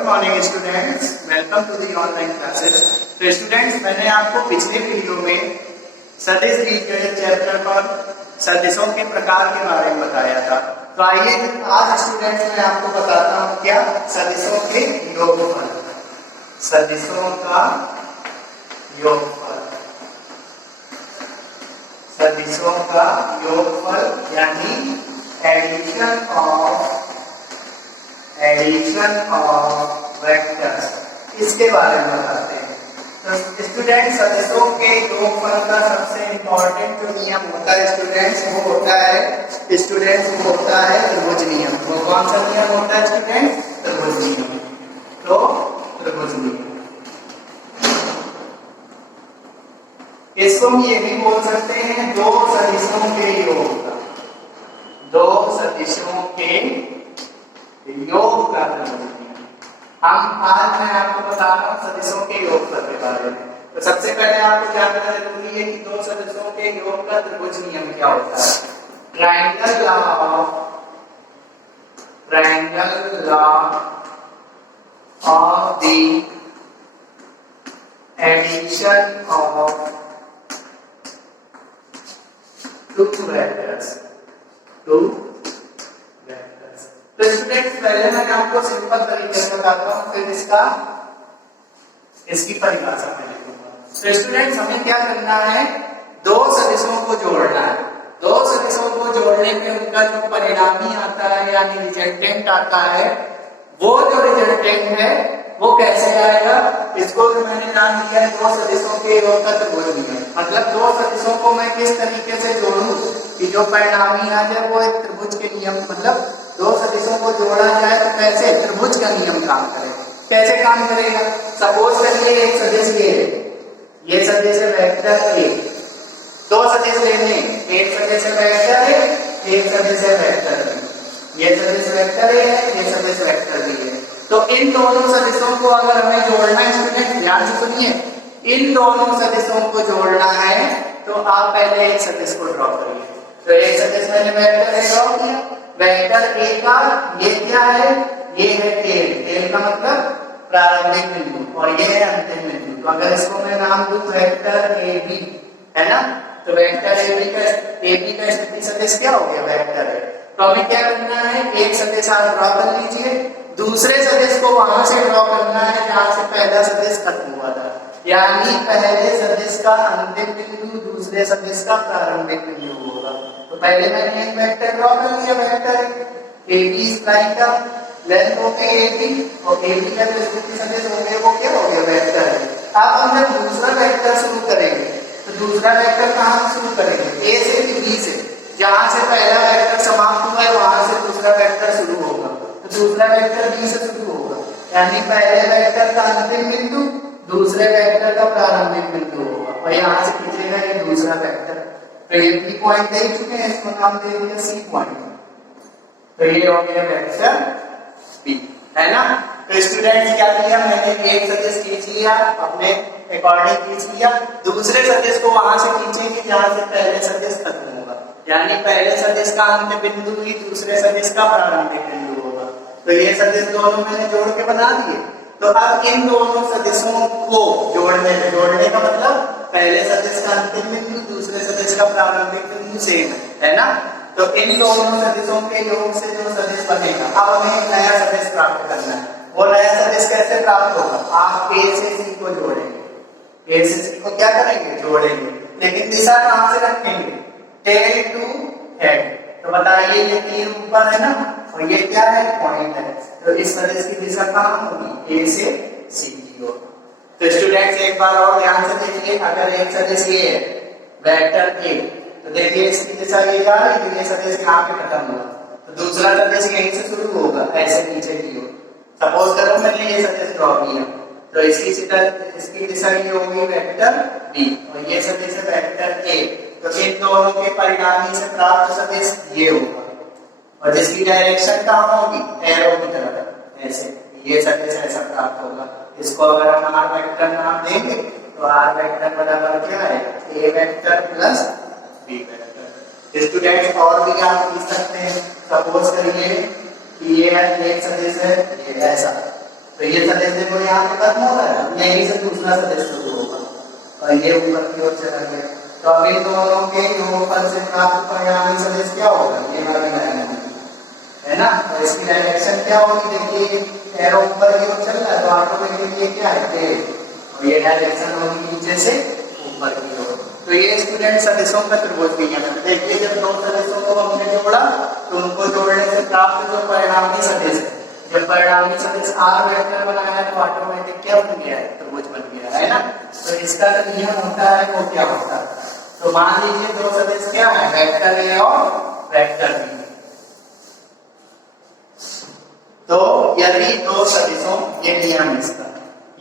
Good morning students, welcome to the online classes. तो students, मैंने आपको पिछले वीडियो में सदिश बीजगणित चैप्टर पर सदिशों के प्रकार के बारे में बताया था। तो आइए आज स्टूडेंट्स मैं आपको बताता हूँ क्या सदिशों के योगफल, सदिशों का योगफल, सदिशों का योगफल यानी एडिशन ऑफ वेक्टर्स, इसके बारे में बताते हैं। तो स्टूडेंट, सदिशों के योगफल का सबसे इम्पोर्टेंट जो नियम होता है स्टूडेंट्स, वो होता है त्रिभुज नियम। वो कौन सा नियम होता है स्टूडेंट? त्रिभुज नियम। तो त्रिभुज नियम, इसको हम ये भी बोल सकते हैं दो सदिशों के योग का, दो सदिशों के योग का त्रिभुज नियम। हम आज मैं आपको बता रहा हूं सदिशों के योगफल के बारे में। तो सबसे पहले आपको जानना जरूरी है कि दो सदिशों के योग का त्रिभुज नियम क्या होता है। Triangle law of the addition of two vectors. तो स्टूडेंट्स, पहले मैं आपको सिंपल तरीके से बताता हूँ, फिर इसकी परिभाषा में लिखूंगा। तो स्टूडेंट्स, हमें क्या करना है, दो सदिशों को जोड़ना है। दो सदिशों को जोड़ने में उनका जो परिणामी आता है यानी रिजल्टेंट आता है, वो जो रिजल्टेंट है वो कैसे आएगा, इसको मैंने नाम दिया है दो सदिशों के योग का त्रिभुज नियम। मतलब दो सदिशों को मैं किस तरीके से जोड़ूं कि जो परिणामी आ जाए वो एक त्रिभुज के नियम, मतलब दो सदिशों को जोड़ा जाए तो कैसे त्रिभुज का नियम काम करेगा। कैसे काम करेगा? सपोज करिए एक सदिश ये सदिश है वेक्टर ए, दो सदिश लेने, एक सदिश है वेक्टर ए, एक सदिश है वेक्टर बी। ये सदिश वेक्टर ए है, ये सदिश वेक्टर बी है। तो इन दोनों सदिशों को अगर हमें जोड़ना है स्टूडेंट, ध्यान से सुनिए, इन दोनों सदिशों को जोड़ना है तो आप पहले एक सदिश को ड्रॉ करिए। तो एक सदिश मैंने वेक्टर ए ड्रॉ किया। वेक्टर ए का ये क्या है, ये है टेल का मतलब प्रारंभिक बिंदु, और ये है अंतिम बिंदु। तो अगर इसको मैं नाम दूं वेक्टर ए बी, है ना, तो वेक्टर ए बी का स्थिति सदिश क्या हो गया, वेक्टर है। तो हमें क्या करना है, एक सदिश आप ड्रॉ कर लीजिए, दूसरे सदिश को वहां से ड्रॉ करना है जहां से पहला सदिश खत्म हुआ था, यानी पहले सदिश का अंतिम बिंदु दूसरे सदिश का प्रारंभिक बिंदु होगा। तो पहले मैंने एक वेक्टर ड्रॉ कर लिया, vector A B is like length हो गई ए बी, और ए बी का जो स्थिति सदिश हो गया वो क्या हो गया, वेक्टर है। अब हम जब दूसरा वेक्टर शुरू करेंगे तो दूसरा वेक्टर कहां से शुरू करेंगे, ए से कि बी से? जहां से पहला वेक्टर समाप्त हुआ है वहां से दूसरा वेक्टर शुरू होगा। तो दूसरा वेक्टर बी से शुरू होगा, यानी पहले वेक्टर का अंतिम बिंदु दूसरे वेक्टर का प्रारंभिक बिंदु होगा, और यहाँ से खींचेगा ये दूसरा वेक्टर। तो ये बी पॉइंट दे चुके हैं, इसको नाम दे दिया सी पॉइंट। तो ये हो गया वेक्टर बी, है ना। तो स्टूडेंट्स, क्या किया मैंने, एक सदिश खींच लिया, अपने अकॉर्डिंग खींच लिया, दूसरे सदिश को वहां से खींचेंगे जहां से पहले सदिश खत्म होगा, यानी पहले सदिश का अंत बिंदु ही दूसरे सदिश का प्रारंभिक बिंदु होगा। तो ये सदिश दोनों मैंने जोड़ के बना दिए। तो अब इन दोनों सदिशों को जोड़ने का मतलब पहले सदिश का अंतिम बिंदु दूसरे सदिश का प्रारंभिक बिंदु सेम है ना। तो इन दोनों सदिशों के योग से जो सदिश बनेगा, अब हमें एक नया सदिश प्राप्त करना है। वो नया सदिश कैसे प्राप्त होगा, आप ए से सी को जोड़ेंगे, ए से सी को क्या करेंगे, जोड़ेंगे, लेकिन दिशा कहां से रखेंगे, टेल टू हेड। तो बताइए ये तीर ऊपर है ना, और ये क्या है, पॉइंट है। तो इस सदिश की दिशा कहां होगी, ए से सी की ओर। तो स्टूडेंट्स, एक बार और ध्यान से देखिए, अगर एक सदिश ये है वेक्टर ए, तो देखिए इसकी दिशा ये जा रही है, ये सदिश यहाँ पे खत्म हुआ, तो दूसरा सदिश यहीं से शुरू होगा, ऐसे नीचे की ओर। सपोज करो मैंने ये सदिश ड्रॉ किया, तो इसकी दिशा ये होगी वेक्टर बी, और ये सदिश है वेक्टर ए। तो इन दोनों के परिणामी से प्राप्त सदिश ये होगा, और जिसकी डायरेक्शन कहाँ होगी, एरो की तरफ, ऐसे ये सदिश ऐसा प्राप्त होगा। इसको अगर हम आर वेक्टर नाम देंगे तो आर वेक्टर बराबर क्या है, A vector plus B vector. Students, और भी आप पूछ सकते हैं, सपोज करिए कि ये एक सदिश है ये ऐसा, तो ये सदिश देखो यहाँ पे खत्म हो रहा है, यहीं से दूसरा सदिश शुरू होगा और ये ऊपर की ओर चला गया। तो अब इन दोनों के योगफल से प्राप्त परिणामी सदिश क्या होगा, ये वाली लाइन है ना। तो इसकी डायरेक्शन क्या होगी, देखिए एरो ऊपर की ओर चल रहा है तो ऑटोमेटिकली ये क्या है टेल, और ये डायरेक्शन होगी नीचे से ऊपर की ओर। तो ये स्टूडेंट सदिशों का त्रिभुज विज्ञान है। देखिए जब दो सदिशों को हमने जोड़ा तो उनको जोड़ने से प्राप्त जो परिणामी सदिश है, जब परिणामी सदिश आर वेक्टर बनाया तो ऑटोमेटिक क्या बन गया है, त्रिभुज बन गया है ना। तो इसका जो नियम होता है वो क्या होता है, तो मान लीजिए दो सदिश क्या है, वेक्टर ए और वेक्टर बी। तो यदि दो सदिशों, ये नियम इसका,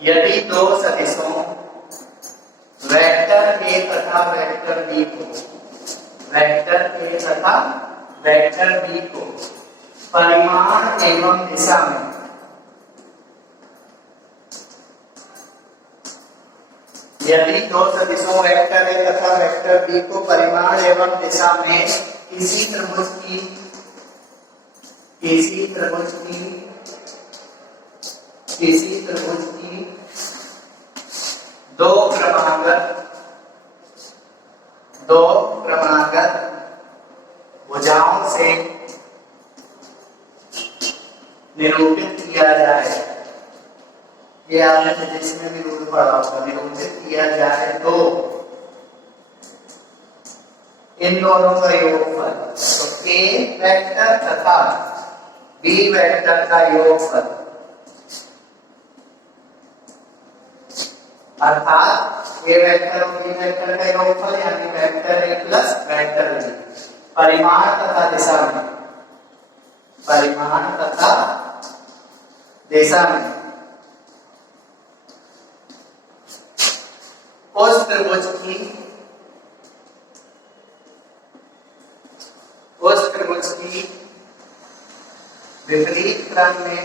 यदि दो सदिशों वेक्टर ए तथा वेक्टर बी को, वेक्टर ए तथा वेक्टर बी को परिमाण एवं दिशा में यदि दो सदिशों वेक्टर ए तथा वेक्टर बी को परिमाण एवं दिशा में किसी त्रिभुज की दो क्रमागत भुजाओं से निरूपित किया जाए, ये आपने फिजिक्स में भी रूल पढ़ा होगा, निरूपित किया जाए तो इन दोनों का योगफल, तो ए वेक्टर तथा बी वेक्टर का योगफल अर्थात ए वेक्टर और बी वेक्टर का योगफल यानी vector A plus vector B परिमाण तथा दिशा में, परिमाण तथा दिशा में उस त्रिभुज की विपरीत क्रम में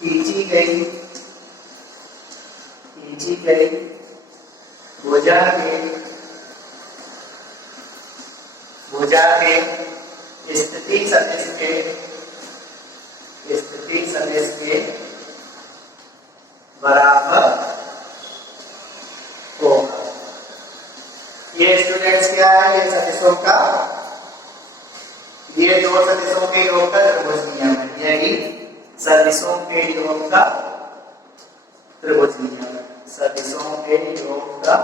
खींची गई भुजा के स्थिति सदिश के बराबर होगा। ये स्टूडेंट्स क्या है, ये सदिशों का, ये दो सदिशों के योग का त्रिभुज नियम है, यही सदिशों के योग का त्रिभुज नियम है, सदिशों के योग का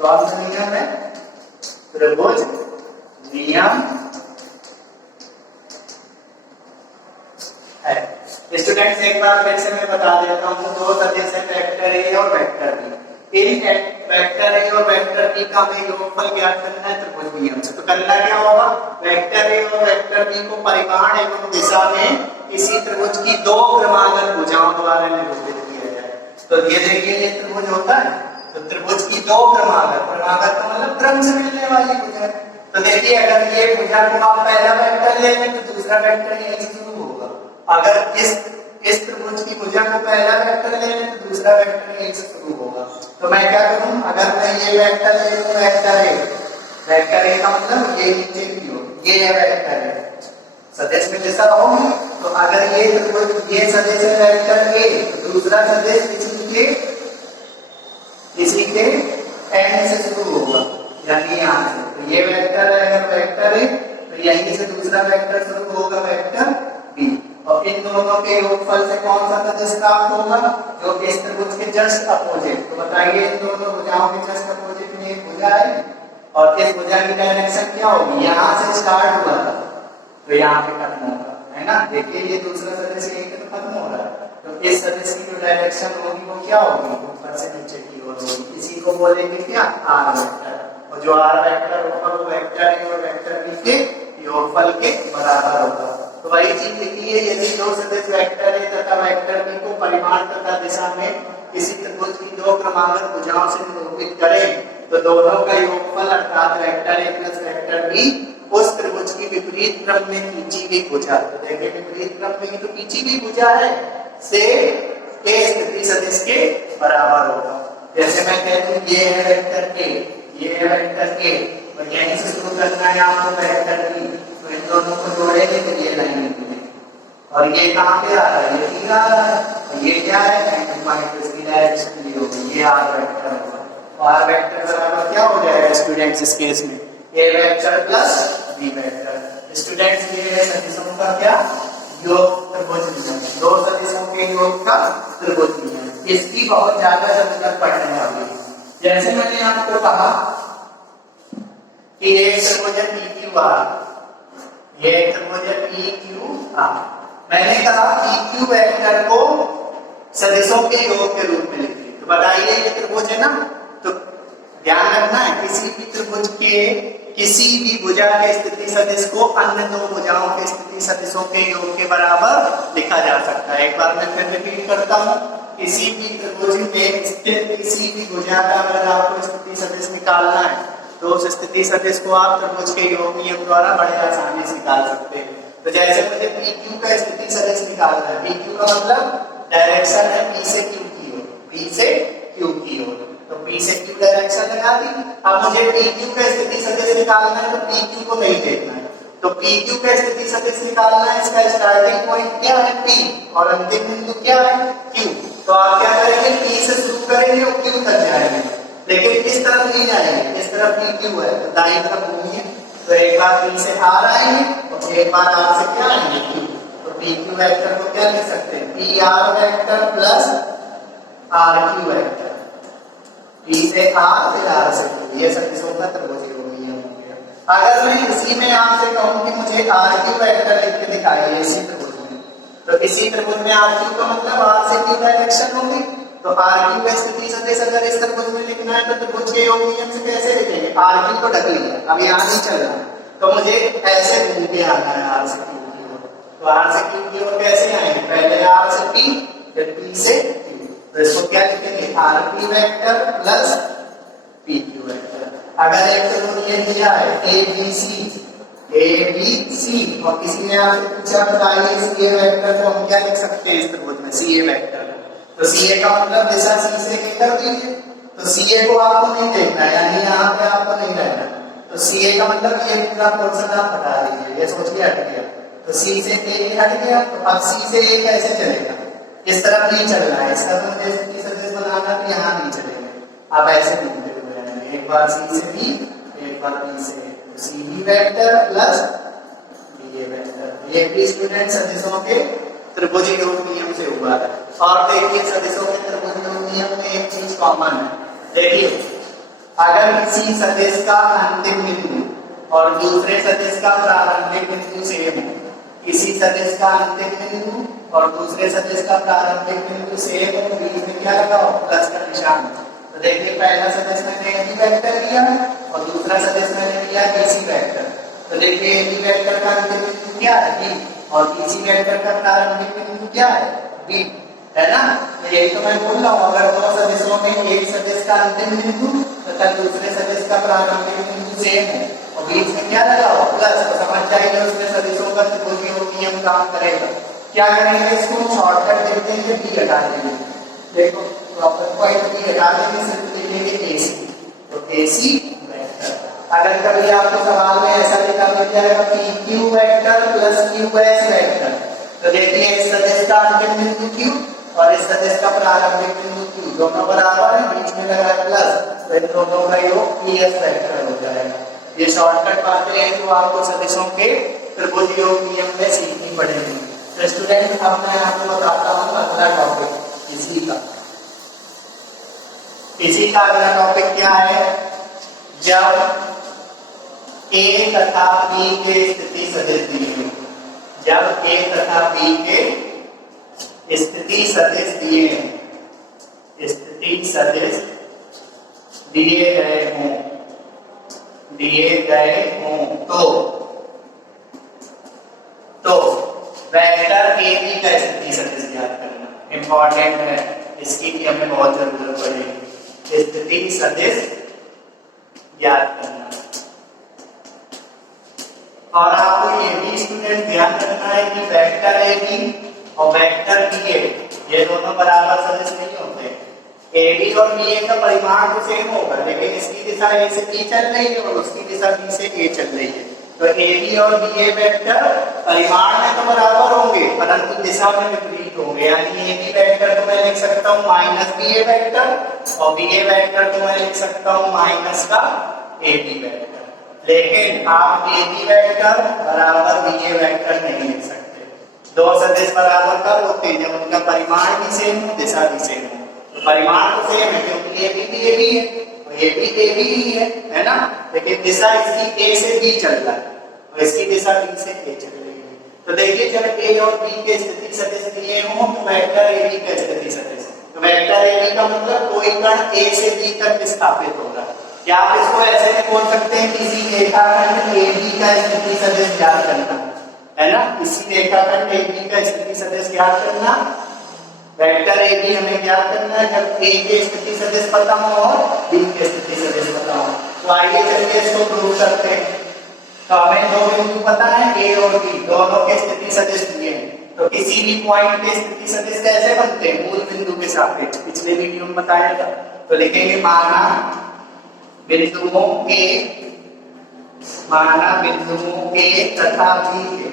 कौन सा नियम है, त्रिभुज नियम है। स्टूडेंट्स एक बार फिर से मैं बता देता हूँ, दो सदिश है वेक्टर ए और वेक्टर बी, इन वेक्टर ए और वेक्टर बी का हमें योगफल ज्ञात करना है त्रिभुज नियम से। तो करना क्या होगा, वेक्टर ए और वेक्टर बी को परिमाण एवं दिशा में किसी त्रिभुज की दो क्रमागत भुजाओं द्वारा निरूपित किया जाए। तो ये देखिए ये त्रिभुज होता है, तो त्रिभुज की दो क्रमागत का मतलब क्रम से मिलने वाली भुजा। तो देखिए अगर ये भुजा को आप पहला वेक्टर ले लें तो दूसरा वेक्टर यहीं से शुरू होगा, अगर इस त्रिभुज की भुजा को पहला वेक्टर ले लें तो दूसरा वेक्टर यहीं से शुरू होगा। तो मैं क्या करूं, अगर मैं ये वेक्टर ले लूं, वेक्टर ए का मतलब ये नीचे की ओर, ये है वेक्टर ए, सदिश में दिशा होगी। तो अगर ये सदिश है वेक्टर ए, तो दूसरा सदिश इसी के एंड से शुरू होगा, यानी यहाँ से। तो ये वेक्टर है अगर वेक्टर ए, तो यहीं से दूसरा वेक्टर शुरू होगा, वेक्टर बी, और इन दोनों के योगफल से कौन सा सदिश प्राप्त होगा, जो इस त्रिभुज के जस्ट अपोजिट। तो बताइए इन दोनों भुजाओं के जस्ट अपोजिट में एक भुजा है और इस भुजा की डायरेक्शन क्या होगी, यहाँ से स्टार्ट हुआ था तो यहाँ पे खत्म होगा, है ना। देखिए ये दूसरा सदिश यहीं पे तो खत्म हो रहा है, तो इस सदिश की जो डायरेक्शन होगी वो क्या होगी, ऊपर से नीचे की ओर होगी। इसी को बोलेंगे क्या, आर वेक्टर, और जो आर वेक्टर होगा वो वेक्टर ए और वेक्टर बी के योगफल के बराबर होगा। तो वही चीज लिखिए, यदि दो सदिश वेक्टर ए तथा वेक्टर बी को परिमाण तथा दिशा में किसी त्रिभुज की दो क्रमागत भुजाओं से निरूपित करें तो दोनों का योगफल अर्थात vector A plus vector B उस त्रिभुज की विपरीत क्रम में खींची गई भुजा, तो देखिए विपरीत क्रम में तो खींची गई भुजा है, से के स्थिति सदिश के बराबर होगा। जैसे मैं कह दूं ये है वेक्टर ए, ये है वेक्टर ए, और यहीं से शुरू करना है आपको वेक्टर बी, तो इन इन दोनों को जोड़ेंगे तो ये लाइन निकलेगी और ये कहाँ पे आ रहा है, ये तीर आ रहा है और ये क्या है, एंटी पॉइंट इसकी डायरेक्शन ये होगी, ये आर वेक्टर होगा। आर वेक्टर बराबर क्या हो जाएगा स्टूडेंट्स इस केस में, A vector plus B vector. Students ये सदिशों का क्या योग, त्रिभुज नियम, दो सदिशों के योग का त्रिभुज नियम। इसकी बहुत ज्यादा जरूरत पड़ने वाली है। जैसे मैंने आपको कहा कि ये त्रिभुज PQR, ये त्रिभुज PQR, मैंने कहा PQ वेक्टर को सदिशों के योग के रूप में लिखिए। तो बताइए ये त्रिभुज है ना, तो ध्यान रखना है किसी भी त्रिभुज के किसी भी भुजा के स्थिति सदिश को अन्य दो भुजाओं के स्थिति सदिशों के योग के बराबर लिखा जा सकता है। एक बार मैं फिर रिपीट करता हूँ, किसी भी त्रिभुज में स्थित किसी भी भुजा का अगर आपको स्थिति सदिश निकालना है तो उस स्थिति सदिश को आप त्रिभुज के योग नियम द्वारा बड़े आसानी से निकाल सकते हैं। तो जैसे मुझे PQ का स्थिति सदिश निकालना है, PQ का मतलब डायरेक्शन है P से Q की ओर, P से Q की ओर, तो P से Q डायरेक्शन लगा दी। अब मुझे PQ का स्थिति सदिश निकालना है तो PQ को नहीं देखना है, तो PQ का स्थिति सदिश निकालना है, इसका स्टार्टिंग पॉइंट क्या है P और अंतिम बिंदु क्या है Q। तो आप क्या करेंगे, P से शुरू करेंगे और Q तक जाएंगे, लेकिन किस तरफ नहीं जाएंगे, इस तरफ PQ है तो दाईं तरफ घूमिए, तो एक बार P से R आएंगे और एक बार R से क्या आएंगे Q। तो PQ वेक्टर को क्या लिख सकते हैं, PR vector plus RQ vector, P से R फिर R से Q, ये सदिशों का त्रिभुज योग नियम हो गया। अगर मैं इसी में आपसे कहूं कि मुझे RQ वेक्टर लिख के दिखाइए इसी त्रिभुज में, तो इसी त्रिभुज में RQ का मतलब R से Q डायरेक्शन होगी, तो RQ का स्थिति सदिश अगर इस त्रिभुज में लिखना है तो त्रिभुज के योग नियम से कैसे लिखेंगे, RQ को ढक लिया, अब यहाँ नहीं चल रहा तो मुझे ऐसे घूम के आना है R से Q की ओर, तो R से Q की ओर कैसे आएंगे, पहले R से P फिर P से Q, तो इसको क्या लिखेंगे RP vector plus PQ vector. अगर एक त्रिभुज ये दिया है ABC और किसी ने आपसे पूछा बताइए CA वेक्टर को हम क्या लिख सकते हैं इस त्रिभुज में, CA वेक्टर, तो CA का मतलब दिशा C से A कर दीजिए, तो CA को आपको नहीं देखना है, यानी यहाँ पे आपको नहीं रहना, तो CA का मतलब ये पूरा पोर्शन आप हटा दीजिए, ये सोच के हट गया, तो C से A हट गया, तो अब C से A कैसे चलेगा, इस तरफ नहीं चलना है, इसका तो मुझे स्थिति सदिश बनाना है, यहाँ नहीं चलेगा, आप ऐसे घूमते हुए आएंगे, एक बार C से B एक बार B से A, तो CB vector plus BA vector. ये भी स्टूडेंट सदिशों के त्रिभुज योग नियम से हुआ है। और देखिए सदिशों के त्रिभुज योग नियम में एक चीज कॉमन है, देखिए अगर किसी सदिश का अंतिम बिंदु और दूसरे सदिश का प्रारंभिक बिंदु सेम हो, किसी सदिश का अंतिम बिंदु और दूसरे सदिश का प्रारंभिक बिंदु सेम हो, बीच में क्या लगा हो, प्लस का निशान। तो देखिए पहला सदिश मैंने AB वेक्टर लिया और दूसरा सदिश मैंने लिया BC वेक्टर, तो देखिए AB वेक्टर का अंतिम बिंदु क्या है B और BC वेक्टर का प्रारंभिक बिंदु क्या है B, है ना। तो यही तो मैं बोल रहा हूँ, अगर दो सदिशों में एक सदिश का अंतिम बिंदु तथा दूसरे सदिश का प्रारंभिक बिंदु सेम है और बीच में क्या लगा हो प्लस, तो समझ जाइए उसमें सदिशों का त्रिभुज योग नियम काम करेगा। क्या करेंगे, इसको शॉर्टकट देते हैं, B हटा देंगे, देखो प्रॉपर पॉइंट B हटा देंगे, सिर्फ लिखेंगे AC, तो AC वेक्टर। अगर कभी आपको सवाल में ऐसा लिखा मिल जाएगा PQ vector plus QS vector, तो देखिए इस सदिश का अंतिम बिंदु Q और इस सदिश का प्रारंभिक बिंदु Q दोनों बराबर है, बीच में लगा है प्लस, तो इन दोनों का योग PS वेक्टर हो जाएगा। ये शॉर्टकट बातें हैं जो आपको सदिशों के त्रिभुज योग नियम में सीखनी पड़ेगी। तो स्टूडेंट अब मैं आपको बताता हूँ अगला टॉपिक इसी का अगला टॉपिक क्या है, जब A तथा B के स्थिति सदिश दिए, जब A तथा B के स्थिति सदिश दिए गए हों तो वेक्टर AB का स्थिति सदिश ज्ञात करना इंपॉर्टेंट है, इसकी भी हमें बहुत जरूरत पड़ेगी, स्थिति सदिश ज्ञात करना। और आपको ये भी स्टूडेंट ध्यान रखना है कि वेक्टर AB और वेक्टर BA ये दोनों बराबर सदिश नहीं होते। AB और BA का परिमाण तो सेम होगा, लेकिन इसकी दिशा A से B चल रही है और उसकी दिशा B से A चल रही है, तो ए बी और बी ए वेक्टर परिमाण में तो बराबर होंगे परंतु दिशा में विपरीत होंगे, यानी ए बी वेक्टर को मैं लिख सकता हूँ माइनस बी ए वेक्टर और बी ए वेक्टर को मैं लिख सकता हूँ माइनस का ए बी वेक्टर। लेकिन आप ए बी वेक्टर बराबर बी ए वेक्टर नहीं लिख सकते। दो सदिश बराबर कब होते हैं? जब उनका परिमाण भी सेम हो, दिशा भी सेम हो। तो परिमाण तो सेम है क्योंकि ए बी है, तो ए बी ही है ना। लेकिन दिशा इसकी ए से बी चल रहा है और इसकी दिशा बी से ए चल रही है। तो देखिए जब ए और बी के स्थिति सदिश दिए हों तो वेक्टर ए बी का स्थिति सदिश, तो वेक्टर ए बी का मतलब कोई कण ए से बी तक विस्थापित होगा। क्या आप इसको ऐसे भी बोल सकते हैं, किसी रेखाखंड ए बी का स्थिति सदिश ज्ञात करना, है ना। इसी रेखाखंड ए बी का स्थिति सदिश ज्ञात करना, वेक्टर ए बी हमें ज्ञात करना है जब ए के स्थिति सदिश पता हो और बी के स्थिति सदिश पता हो। तो आइए चलिए इसको प्रूव करते हैं। तो हमें दो बिंदु पता है ए और बी, दोनों के स्थिति सदिश दिए हैं। तो किसी भी पॉइंट के स्थिति सदिश कैसे बनते हैं? मूल बिंदु के सापेक्ष, पिछले वीडियो में बताया था। तो लिखेंगे माना बिंदुओं ए तथा बी के,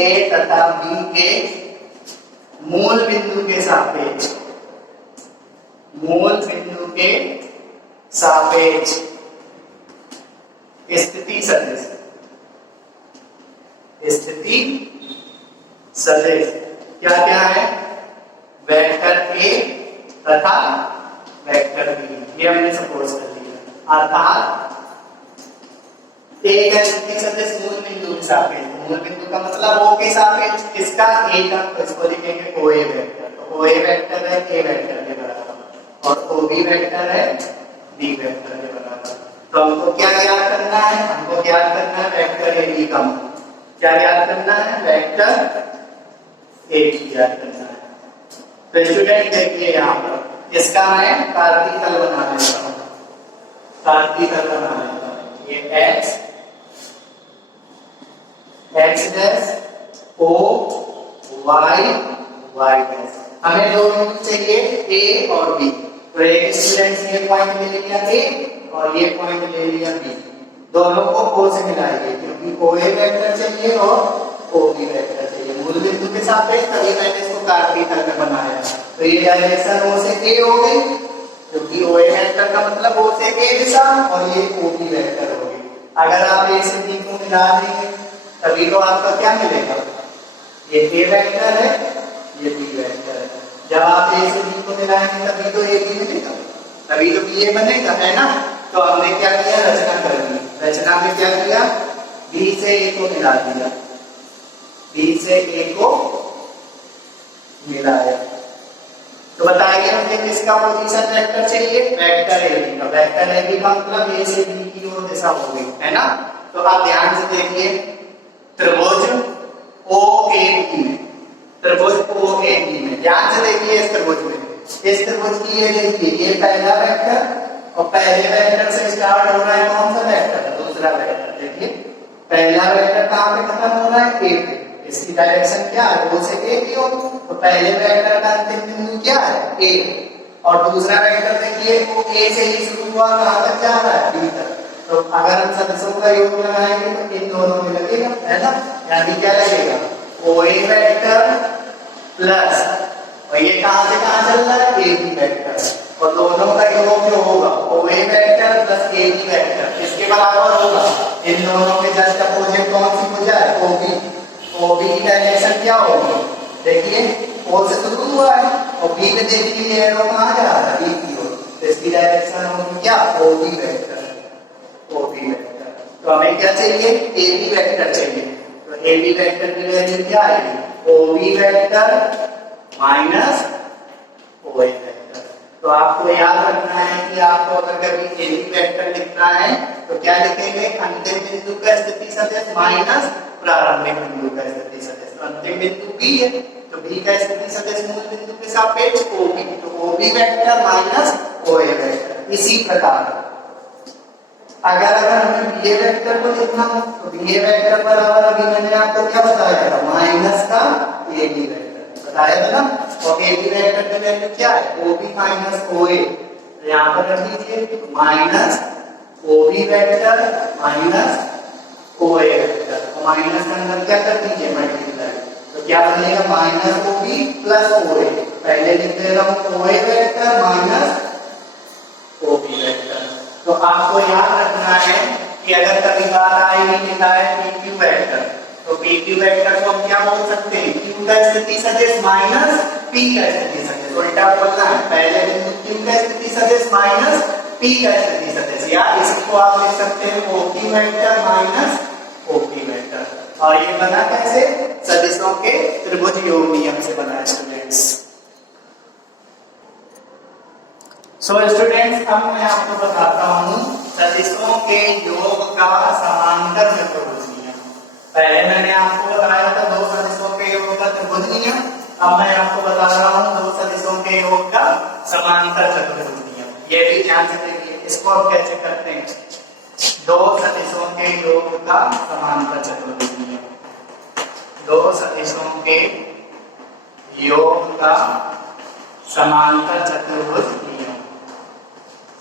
ए तथा बी के मूल बिंदु के सापेक्ष, मूल बिंदु के सापेक्ष स्थिति सदिश, स्थिति सदिश क्या क्या है? वेक्टर ए तथा वेक्टर बी, ये हमने सपोज कर लिया। अर्थात ए का स्थिति सदिश मूल बिंदु के सापेक्ष, मूल बिंदु का मतलब ओ के सापेक्ष, किसका? ए का, तो इसको लिखेंगे ओ ए वेक्टर। तो ओ ए वेक्टर है ए वेक्टर के बराबर और ओ बी वेक्टर है बी वेक्टर के बराबर। तो हमको क्या ज्ञात करना है? हमको ज्ञात करना है वेक्टर ए बी का मूल। क्या ज्ञात करना है? वेक्टर ए बी ज्ञात करना है। तो स्टूडेंट देखिए यहाँ पर इसका मैं कार्तीय तल बना लेता हूँ, कार्तीय तल बना लेता हूँ। ये X dash O Y Y dash, हमें दो बिंदु चाहिए ए और बी। तो एक स्टूडेंट ये पॉइंट ले लिया ए और ये पॉइंट ले लिया बी, दोनों को ओ से मिलाइए क्योंकि ओ ए वेक्टर चाहिए और ओ बी वेक्टर चाहिए मूल बिंदु के सापेक्ष, तभी मैंने इसको कार्तीय तल में बनाया। तो ये डायरेक्शन ओ से ए हो गई क्योंकि ओ ए वेक्टर का मतलब ओ से ए दिशा और ये ओ बी वेक्टर हो गई। अगर आप ए से बी को मिला देंगे तभी तो आपका क्या मिलेगा? ये ए वेक्टर है, ये बी वेक्टर है। जब आप ए से बी को मिलाएंगे तभी तो ए बी मिलेगा, तभी तो बी ए बनेगा, है ना। तो हमने क्या किया? रचना कर दी। रचना में क्या किया? बी से ए को मिला दिया, बी से ए को मिलाया। तो बताइए मुझे किसका पोजीशन वेक्टर चाहिए? वेक्टर ए बी का। वेक्टर ए बी का मतलब ए से बी की ओर दिशा हो गई, है ना। तो आप ध्यान से देखिए त्रिभुज ओ ए बी में, त्रिभुज ओ ए बी में ध्यान से देखिए इस त्रिभुज में, इस त्रिभुज की ये देखिए ये पहला वेक्टर और पहले वेक्टर से स्टार्ट हो रहा है कौन सा वेक्टर? दूसरा वेक्टर। देखिए पहला वेक्टर कहां पे खत्म हो रहा है? ए पे। इसकी डायरेक्शन क्या है? ओ से ए की ओर। तो पहले वेक्टर का अंतिम बिंदु क्या है? ए। और दूसरा वेक्टर देखिए वो ए से ही शुरू हुआ, कहां तक जा रहा है? बी तक। तो अगर हम सदिशों का योग लगाएंगे तो इन दोनों में लगेगा, है ना। यानी क्या लगेगा? ओ ए वेक्टर प्लस, और ये कहां से कहां चल रहा है? ए बी वेक्टर, और दोनों का योग जो होगा O A vector plus A B vector किसके बराबर होगा? इन दोनों के जस्ट अपोजिट कौन सी भुजा है? O B. ओ बी की डायरेक्शन क्या होगी? देखिए ओ से शुरू हुआ है और बी में देखिए ये एरो कहां जा रहा है? बी की ओर। तो इसकी डायरेक्शन होगी क्या? O B vector, O B vector. तो हमें क्या चाहिए? ए बी वेक्टर चाहिए। तो ए बी वेक्टर की वैल्यू क्या आएगी? O B vector minus O A vector. तो आपको याद रखना है कि आपको अगर कभी ए बी वेक्टर लिखना है तो क्या लिखेंगे? अंतिम बिंदु का स्थिति सदिश माइनस प्रारंभिक बिंदु का स्थिति सदिश। तो अंतिम बिंदु बी है तो बी का स्थिति सदिश मूल बिंदु के सापेक्ष ओ बी, तो ओ B vector minus O A vector. इसी प्रकार अगर हमें बी ए वेक्टर को लिखना हो तो बी ए वेक्टर बराबर अभी मैंने आपको क्या बताया था? माइनस का ए बी वेक्टर बताया था ना। और ए बी वेक्टर की वैल्यू क्या है? O B minus O A. तो यहाँ पर रख लीजिए minus O B vector minus OA vector, तो माइनस के अंदर क्या कर दीजिए मल्टीप्लाई, तो क्या बनेगा माइनस OB प्लस OA, पहले लिख दे रहा हूं OA vector minus OB vector. तो आपको याद रखना है कि अगर कभी बार आई नहीं लिखा है PQ वेक्टर, तो PQ वेक्टर को हम क्या बोल सकते हैं, Q का स्थिति सदिश माइनस P का स्थिति सदिश, उल्टा बोलना है, पहले बिंदु Q का स्थिति सदिश माइनस P का स्थिति सदिश, या इसको आप लिख सकते हैं OQ vector minus OP vector. और ये बना कैसे, सदिशों के त्रिभुज योग नियम से बना स्टूडेंट्स। सो स्टूडेंट्स अब मैं आपको बताता हूं सदिशों के योग का समांतर चतुर्भुज नियम। पहले मैंने आपको बताया था दो सदिशों के योग का त्रिभुज नियम, अब मैं आपको बता रहा हूं दो सदिशों के योग का समांतर चतुर्भुज नियम। ये भी ध्यान से देखिए, इसको आप कैसे करते हैं, दो सदिशों के योग का समांतर चतुर्भुज नियम, दो सदिशों के योग का समांतर चतुर्भुज नियम,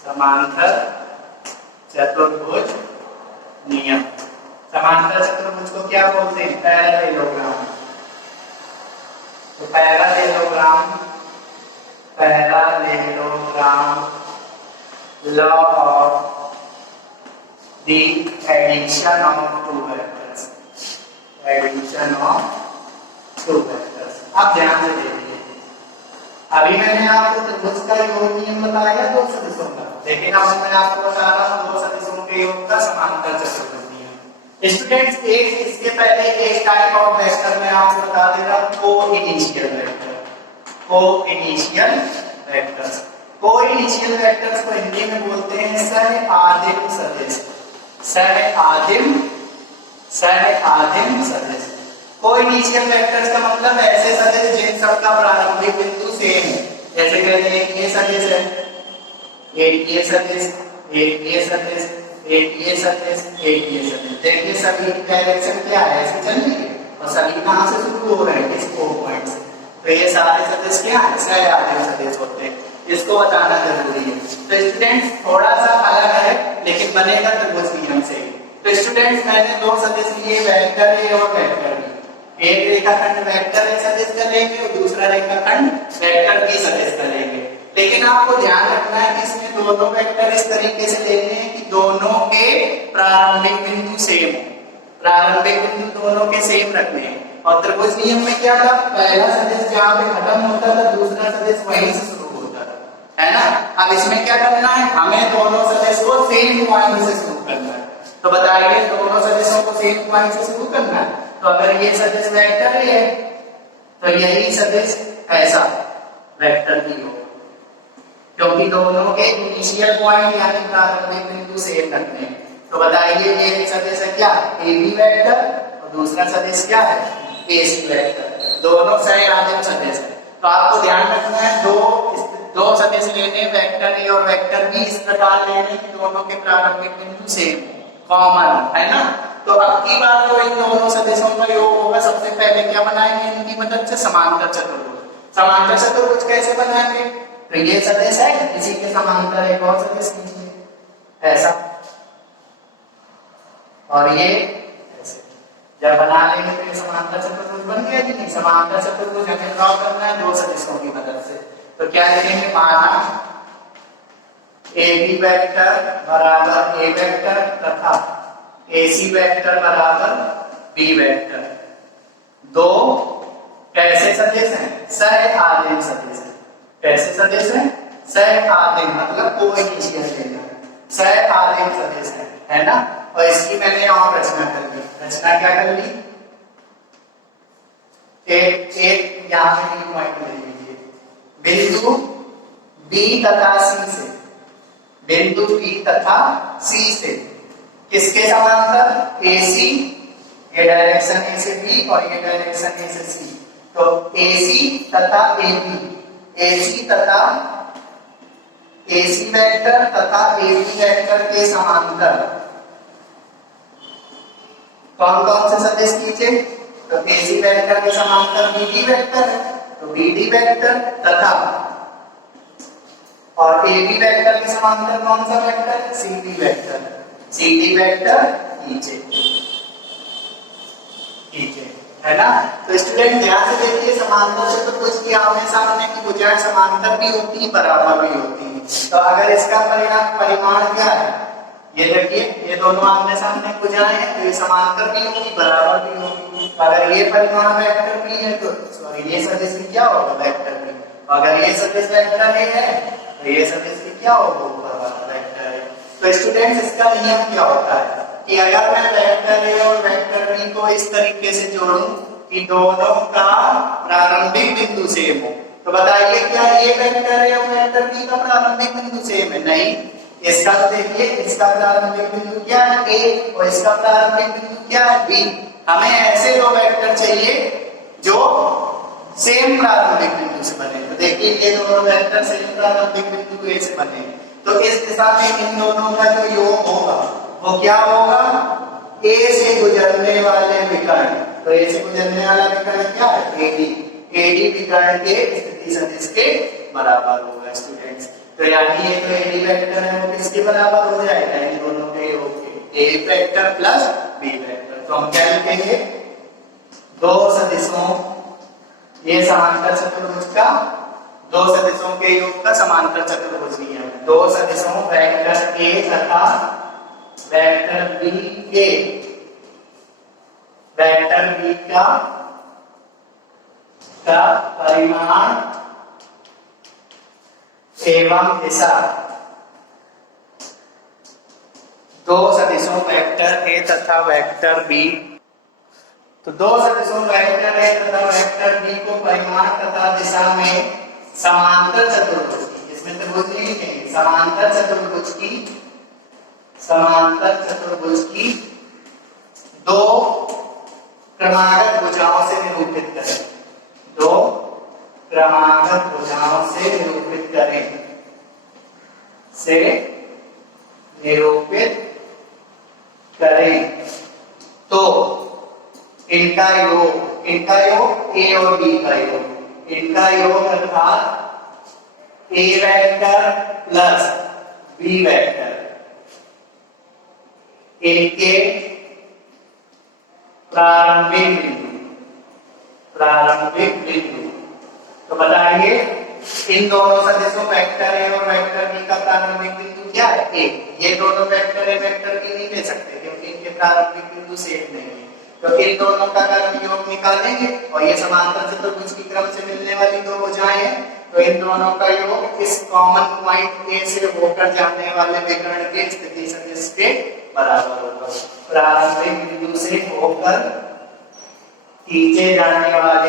समांतर चतुर्भुज नियम। समांतर चतुर्भुज को क्या बोलते हैं, पैरेललोग्राम। तो parallelogram, parallelogram law of the addition of two vectors, addition of two vectors. अब ध्यान से देखिए, अभी मैंने आपको त्रिभुज का योग नियम बताया दो सदिशों का, लेकिन अब मैं आपको बता रहा हूं दो सदिशों के योग का समांतर चतुर्भुज नियम। स्टूडेंट्स एक इसके पहले एक टाइप ऑफ वेक्टर मैं आपको बता दे रहा हूं, को-इनिशियल वेक्टर, को-इनिशियल वेक्टर्स। को-इनिशियल वेक्टर्स को हिंदी में बोलते हैं सह-आदिम सदिश, सह-आदिम, सह-आदिम सदिश। को-इनिशियल वेक्टर्स का मतलब ऐसे सदिश जिन सबका प्रारंभिक बिंदु सेम है, जैसे कहते हैं ये सदिश है, एक ये सदिश, एक ये सदिश, एक ये सदिश, एक ये सदिश। देखिए सभी की डायरेक्शन क्या है, ऐसे चल रही है, और सभी कहां से शुरू हो रहे हैं, किस पॉइंट से। तो ये सारे सदिश क्या है, सह-आदिम सदिश होते हैं, इसको बताना जरूरी है। तो स्टूडेंट्स थोड़ा सा अलग है लेकिन बनेगा त्रिभुज नियम से। तो स्टूडेंट्स मैंने दो सदिश लिए, वेक्टर ए और वेक्टर बी। एक रेखाखंड वेक्टर ए सदिश का लेंगे और दूसरा रेखाखंड वेक्टर बी सदिश का लेंगे। लेकिन आपको ध्यान रखना है कि इसमें दोनों वेक्टर इस तरीके से लेने हैं कि दोनों के प्रारंभिक बिंदु सेम हो, प्रारंभिक बिंदु दोनों के सेम रखने हैं। और त्रिभुज नियम में क्या था, पहला सदिश जहां पे खत्म होता था दूसरा सदिश वहीं से शुरू होता था, है ना। अब इसमें क्या करना है, हमें दोनों सदिश को सेम पॉइंट से शुरू करना है। तो बताइए दोनों सदिशों को सेम पॉइंट से शुरू करना है, तो अगर ये सदिश वेक्टर है तो यही सदिश ऐसा वेक्टर बी होगा, क्योंकि दोनों के इनिशियल पॉइंट यानी प्रारंभिक बिंदु सेम रखने हैं। तो बताइए ये सदिश है क्या, ए बी वेक्टर, और दूसरा सदिश क्या है, ए सी वेक्टर, दोनों सह-आदिम सदिश है। तो आपको ध्यान रखना है दो सदिश लेने, वेक्टर ए और वेक्टर बी, इस प्रकार लेने कि दोनों के प्रारंभिक बिंदु सेम कॉमन, है ना। तो अब की बात तो इन दोनों सदिशों का योग होगा, सबसे पहले क्या बनाएंगे इनकी मदद से, समांतर चतुर्भुज। समांतर चतुर्भुज कैसे बनाएंगे, तो ये सदिश है, इसी के समांतर एक और सदिश कीजिए ऐसा, और ये ऐसे। जब बना लेंगे तो ये समांतर चतुर्भुज बन गया कि नहीं। समांतर चतुर्भुज हमें ड्रॉ करना है दो सदिशों की मदद से। तो क्या लिखेंगे, माना ए बी वेक्टर बराबर ए वेक्टर तथा ए सी वेक्टर बराबर बी वेक्टर, दो कैसे सदिश हैं, सह-आदिम सदिश है। कैसे सदिश है, सह-आदिम मतलब को-इनिशियल लेना, सह-आदिम सदिश है ना। और इसकी मैंने और रचना कर ली। रचना क्या कर ली, एक यहां पे बी पॉइंट ले लीजिए, बिंदु बी तथा सी से, बिंदु बी तथा सी से किसके समांतर, ए सी, ये डायरेक्शन ए से बी और ये डायरेक्शन ए से सी। तो ए सी तथा ए बी, ए सी तथा ए सी वेक्टर तथा ए बी वेक्टर के समांतर कौन कौन से सदिश कीजिए, तो ए सी वेक्टर के समांतर बी डी वेक्टर है, तो बी डी वेक्टर तथा, और ए बी वेक्टर के समांतर कौन सा vector, C D vector, C D vector कीजिए। खींचे, है ना। तो स्टूडेंट ध्यान से देखिए, समांतर चतुर्भुज की आमने सामने की भुजाएं समांतर भी होती है, बराबर भी होती है। तो अगर इसका परिमाण क्या है, ये देखिए, ये दोनों आमने सामने भुजाएं हैं, तो ये समांतर भी होगी, बराबर भी होगी। अगर ये परिमाण वेक्टर भी है तो सॉरी ये सदिश भी क्या होगा, वेक्टर भी। अगर ये सदिश वेक्टर है तो ये सदिश भी क्या होगा, वेक्टर है। तो स्टूडेंट्स इसका नियम क्या होता है कि अगर मैं वेक्टर ए और वेक्टर बी को इस तरीके से जोड़ूं कि दोनों का प्रारंभिक बिंदु सेम हो, तो बताइए क्या ये वेक्टर ए और वेक्टर बी का प्रारंभिक बिंदु सेम है? नहीं। इसका तो देखिए, इसका प्रारंभिक बिंदु क्या है, ए, और इसका प्रारंभिक बिंदु क्या है, बी। हमें ऐसे दो वेक्टर चाहिए जो सेम प्रारंभिक बिंदु से बने। तो देखिए ये दोनों वेक्टर सेम प्रारंभिक बिंदु ए से बने, तो इस दिशा में इन दोनों का जो योग होगा वो क्या होगा, ए से गुजरने वाले विकर्ण। तो ए से गुजरने वाला विकर्ण क्या है, एडी। एडी विकर्ण के स्थिति सदिश के बराबर होगा स्टूडेंट्स। तो यानी ये जो एडी वेक्टर है वो किसके बराबर हो जाएगा, इन दोनों के योग के, ए वेक्टर प्लस बी वेक्टर। तो हम क्या लिखेंगे, दो सदिशों, ये समांतर चतुर्भुज का दो सदिशों के योग का समांतर चतुर्भुज नियम। दो सदिशों वेक्टर ए तथा वेक्टर बी के वेक्टर बी का परिमाण एवं दिशा, दो सदिशों वेक्टर ए तथा वेक्टर बी, तो दो सदिशों वेक्टर ए तथा वेक्टर बी को परिमाण तथा दिशा में समांतर चतुर्भुज की, इसमें त्रिभुज नहीं लिखेंगे, समांतर चतुर्भुज की दो क्रमागत भुजाओं से निरूपित करें, दो क्रमागत भुजाओं से निरूपित करें, से निरूपित करें। तो इनका योग ए और बी का योग, इनका योग अर्थात A vector plus B vector, इनके प्रारंभिक बिंदु। तो बताइए इन दोनों सदिशों वेक्टर ए और वेक्टर बी का प्रारंभिक बिंदु क्या है, ए। ये दोनों वेक्टर ए वेक्टर बी नहीं ले सकते क्योंकि इनके प्रारंभिक बिंदु सेम नहीं है। तो इन दोनों का अगर हम योग निकालेंगे, और ये समांतर चतुर्भुज की क्रम से मिलने वाली दो भुजाएं हैं, तो इन दोनों का योग इस कॉमन पॉइंट ए से होकर जाने वाले विकर्ण के स्थिति सदिश के बराबर होगा। प्रारंभिक बिंदु से होकर खींचे जाने वाले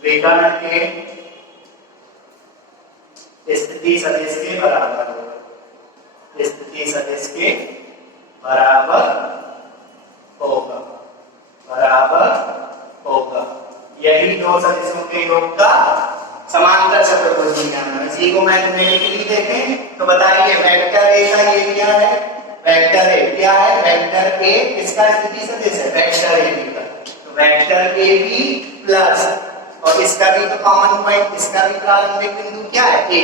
विकर्ण के स्थिति सदिश के बराबर होगा, स्थिति सदिश के बराबर होगा। यही दो सदिशों के योग का समांतर चतुर्भुज नियम है। इसी को मैथमेटिकली देखें तो बताइए वेक्टर ए का ये क्या है, वेक्टर ए क्या है, वेक्टर ए किसका स्थिति सदिश है, वेक्टर ए बी का। तो वेक्टर ए बी प्लस, और इसका भी तो कॉमन पॉइंट, इसका भी प्रारंभिक बिंदु क्या है, ए।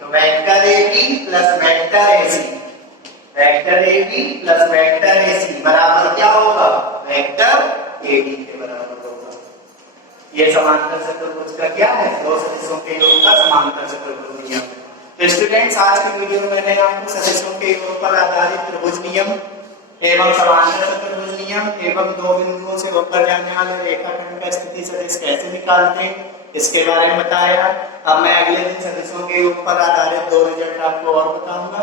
तो vector A B plus vector A C, vector A B plus vector A C बराबर क्या होगा, वेक्टर ए बी के बराबर होगा। ये समांतर चतुर्भुज का क्या है, दो सदिशों के योग का समांतर चतुर्भुज नियम। तो स्टूडेंट्स आज की वीडियो में मैंने आपको सदिशों के योग पर आधारित त्रिभुज नियम एवं समांतर चतुर्भुज नियम एवं दो बिंदुओं से होकर जाने वाले रेखाखंड का स्थिति सदिश कैसे निकालते हैं इसके बारे में बताया। अब मैं अगले दिन सदिशों के योग पर आधारित दो रिजल्ट आपको और बताऊंगा।